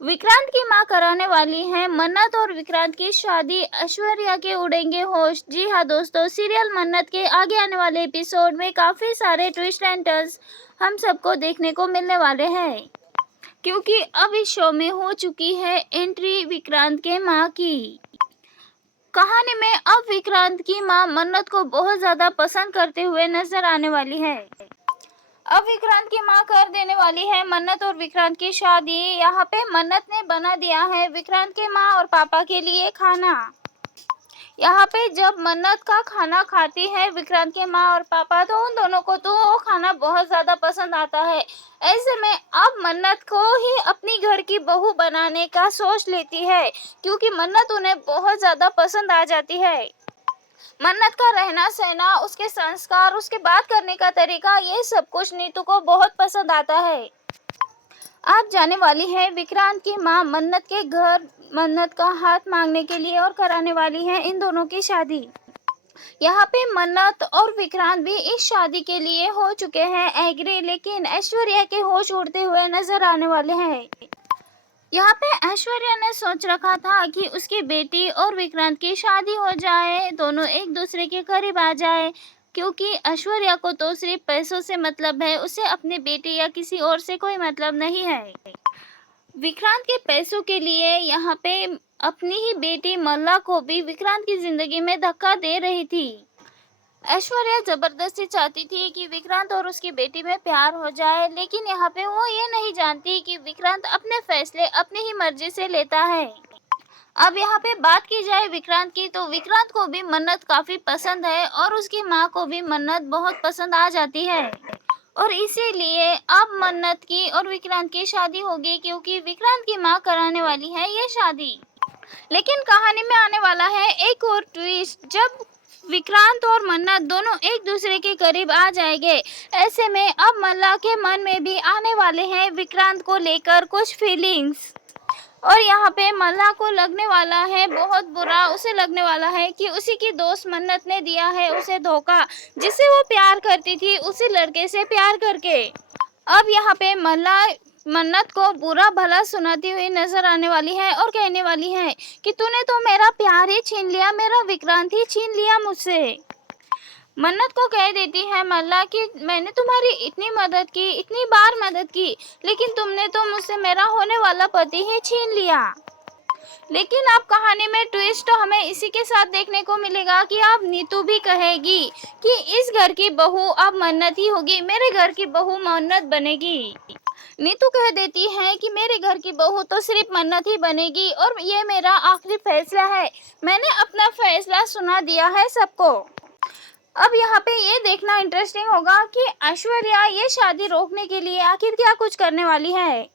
विक्रांत की मां कराने वाली है मन्नत और विक्रांत की शादी, ऐश्वर्या के उड़ेंगे होश। जी हाँ दोस्तों, सीरियल मन्नत के आगे आने वाले एपिसोड में काफी सारे ट्विस्ट एंड टर्न्स हम सबको देखने को मिलने वाले हैं, क्योंकि अब इस शो में हो चुकी है एंट्री विक्रांत के मां की। कहानी में अब विक्रांत की मां मन्नत को बहुत ज्यादा पसंद करते हुए नजर आने वाली है। अब विक्रांत की मां कर देने वाली है मन्नत और विक्रांत की शादी। यहाँ पे मन्नत ने बना दिया है विक्रांत के मां और पापा के लिए खाना। यहाँ पे जब मन्नत का खाना खाती है विक्रांत के मां और पापा, तो उन दोनों को तो वो खाना बहुत ज्यादा पसंद आता है। ऐसे में अब मन्नत को ही अपनी घर की बहू बनाने का सोच लेती है, क्योंकि मन्नत उन्हें बहुत ज्यादा पसंद आ जाती है। मन्नत का रहना सहना, उसके संस्कार, उसके बात करने का तरीका, ये सब कुछ नीतू को बहुत पसंद आता है। आज जाने वाली है विक्रांत की मां मन्नत के घर मन्नत का हाथ मांगने के लिए और कराने वाली है इन दोनों की शादी। यहाँ पे मन्नत और विक्रांत भी इस शादी के लिए हो चुके हैं एग्री, लेकिन ऐश्वर्या के होश उड़ते हुए नजर आने वाले हैं। यहाँ पे ऐश्वर्या ने सोच रखा था कि उसकी बेटी और विक्रांत की शादी हो जाए, दोनों एक दूसरे के करीब आ जाए, क्योंकि ऐश्वर्या को तो सिर्फ पैसों से मतलब है, उसे अपनी बेटी या किसी और से कोई मतलब नहीं है। विक्रांत के पैसों के लिए यहाँ पे अपनी ही बेटी मल्ला को भी विक्रांत की जिंदगी में धक्का दे रही थी। ऐश्वर्या जबरदस्ती चाहती थी कि विक्रांत और उसकी बेटी में प्यार हो जाए, लेकिन यहाँ पे वो ये नहीं जानती कि विक्रांत अपने फैसले अपनी ही मर्जी से लेता है। अब यहाँ पे बात की जाए विक्रांत की, तो विक्रांत को भी मन्नत काफी पसंद है और उसकी माँ को भी मन्नत बहुत पसंद आ जाती है, और इसीलिए अब मन्नत की और विक्रांत की शादी होगी, क्योंकि विक्रांत की माँ कराने वाली है ये शादी। लेकिन कहानी में आने वाला है एक और ट्विस्ट, जब विक्रांत और मन्नत दोनों एक दूसरे के करीब आ जाएंगे। ऐसे में अब मल्ला के मन में भी आने वाले हैं विक्रांत को लेकर कुछ फीलिंग्स, और यहाँ पे मल्ला को लगने वाला है बहुत बुरा। उसे लगने वाला है कि उसी की दोस्त मन्नत ने दिया है उसे धोखा, जिसे वो प्यार करती थी उसी लड़के से प्यार करके। अब यहाँ पे मल्ला मन्नत को बुरा भला सुनाती हुई नजर आने वाली है और कहने वाली है कि तूने तो मेरा प्यार ही छीन लिया, मेरा विक्रांत ही छीन लिया मुझसे। मन्नत को कह देती है मल्ला कि मैंने तुम्हारी इतनी मदद की, इतनी बार मदद की, लेकिन तुमने तो मुझसे मेरा होने वाला पति ही छीन लिया। लेकिन अब कहानी में ट्विस्ट हमें इसी के साथ देखने को मिलेगा कि अब नीतू भी कहेगी कि इस घर की बहू अब मन्नत ही होगी, मेरे घर की बहू मन्नत बनेगी। नीतू कह देती है कि मेरे घर की बहू तो सिर्फ मन्नत ही बनेगी और ये मेरा आखिरी फैसला है, मैंने अपना फैसला सुना दिया है सबको। अब यहाँ पे ये देखना इंटरेस्टिंग होगा कि ऐश्वर्या ये शादी रोकने के लिए आखिर क्या कुछ करने वाली है।